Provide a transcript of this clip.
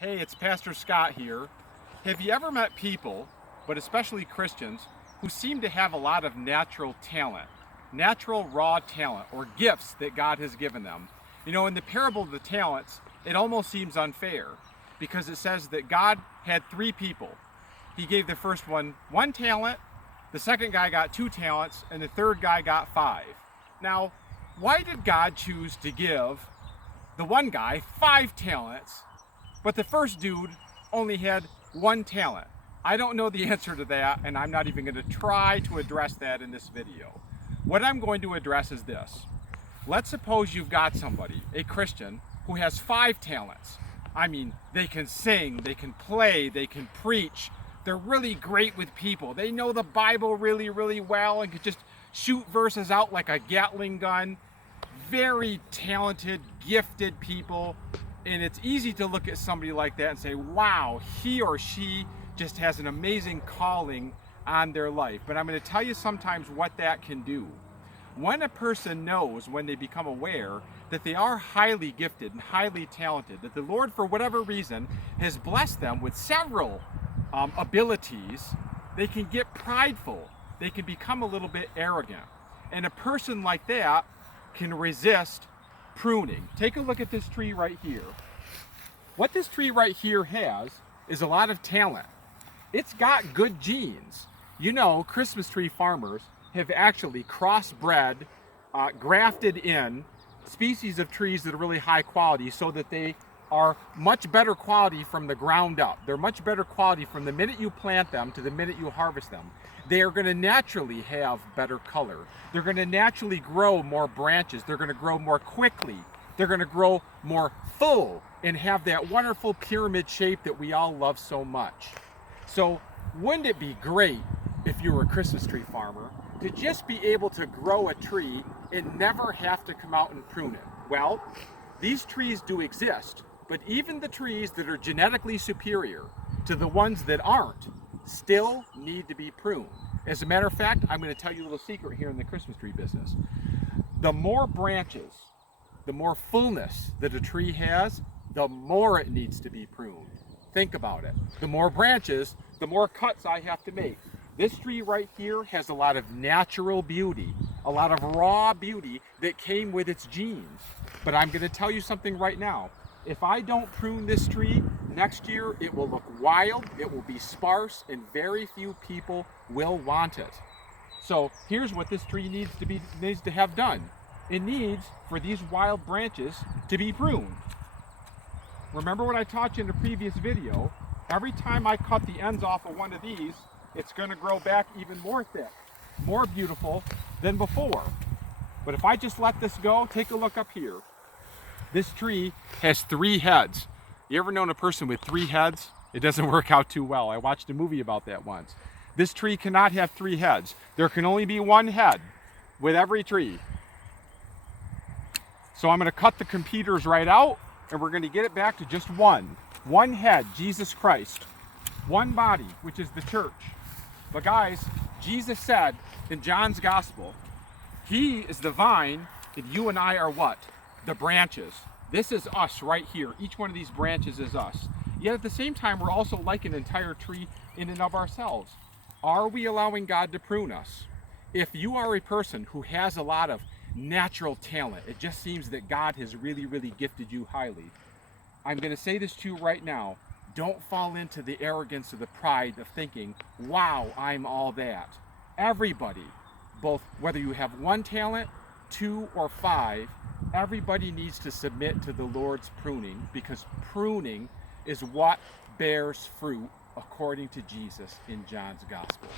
Hey, it's Pastor Scott here. Have you ever met people, but especially Christians, who seem to have a lot of natural talent, natural raw talent, or gifts that God has given them? You know, in the parable of the talents, it almost seems unfair because it says that God had three people. He gave the first one talent, the second guy got 2 talents, and the third guy got 5. Now, why did God choose to give the one guy 5 talents, but the first dude only had 1 talent? I don't know the answer to that, and I'm not even going to try to address that in this video. What I'm going to address is this. Let's suppose you've got somebody, a Christian, who has 5 talents. I mean, they can sing, they can play, they can preach. They're really great with people. They know the Bible really, really well and could just shoot verses out like a Gatling gun. Very talented, gifted people. And it's easy to look at somebody like that and say, wow, he or she just has an amazing calling on their life. But I'm going to tell you sometimes what that can do. When a person knows, when they become aware that they are highly gifted and highly talented, that the Lord, for whatever reason, has blessed them with several abilities, they can get prideful. They can become a little bit arrogant. And a person like that can resist pruning. Take a look at this tree right here. What this tree right here has is a lot of talent. It's got good genes. You know, Christmas tree farmers have actually crossbred, grafted in species of trees that are really high quality so that they are much better quality from the ground up. They're much better quality from the minute you plant them to the minute you harvest them. They are going to naturally have better color. They're going to naturally grow more branches. They're going to grow more quickly. They're going to grow more full and have that wonderful pyramid shape that we all love so much. So wouldn't it be great if you were a Christmas tree farmer to just be able to grow a tree and never have to come out and prune it? Well, these trees do exist, but even the trees that are genetically superior to the ones that aren't still need to be pruned. As a matter of fact, I'm going to tell you a little secret here in the Christmas tree business. The more branches, the more fullness that a tree has, the more it needs to be pruned. Think about it. The more branches, the more cuts I have to make. This tree right here has a lot of natural beauty, a lot of raw beauty that came with its genes. But I'm going to tell you something right now. If I don't prune this tree, next year it will look wild, it will be sparse, and very few people will want it. So here's what this tree needs to have done. It needs for these wild branches to be pruned. Remember what I taught you in the previous video? Every time I cut the ends off of one of these, it's going to grow back even more thick, more beautiful than before. But if I just let this go, take a look up here. This tree has 3 heads. You ever known a person with 3 heads? It doesn't work out too well. I watched a movie about that once. This tree cannot have 3 heads. There can only be 1 head with every tree. So I'm going to cut the computers right out, and we're going to get it back to just 1. 1 head, Jesus Christ. 1 body, which is the church. But guys, Jesus said in John's Gospel, He is the vine, and you and I are what? The branches. This is us right here. Each one of these branches is us. Yet at the same time, we're also like an entire tree in and of ourselves. Are we allowing God to prune us? If you are a person who has a lot of natural talent, it just seems that God has really, really gifted you highly, I'm going to say this to you right now. Don't fall into the arrogance or the pride of thinking, wow, I'm all that. Everybody, both whether you have 1 talent, 2 or 5, everybody needs to submit to the Lord's pruning, because pruning is what bears fruit according to Jesus in John's Gospel.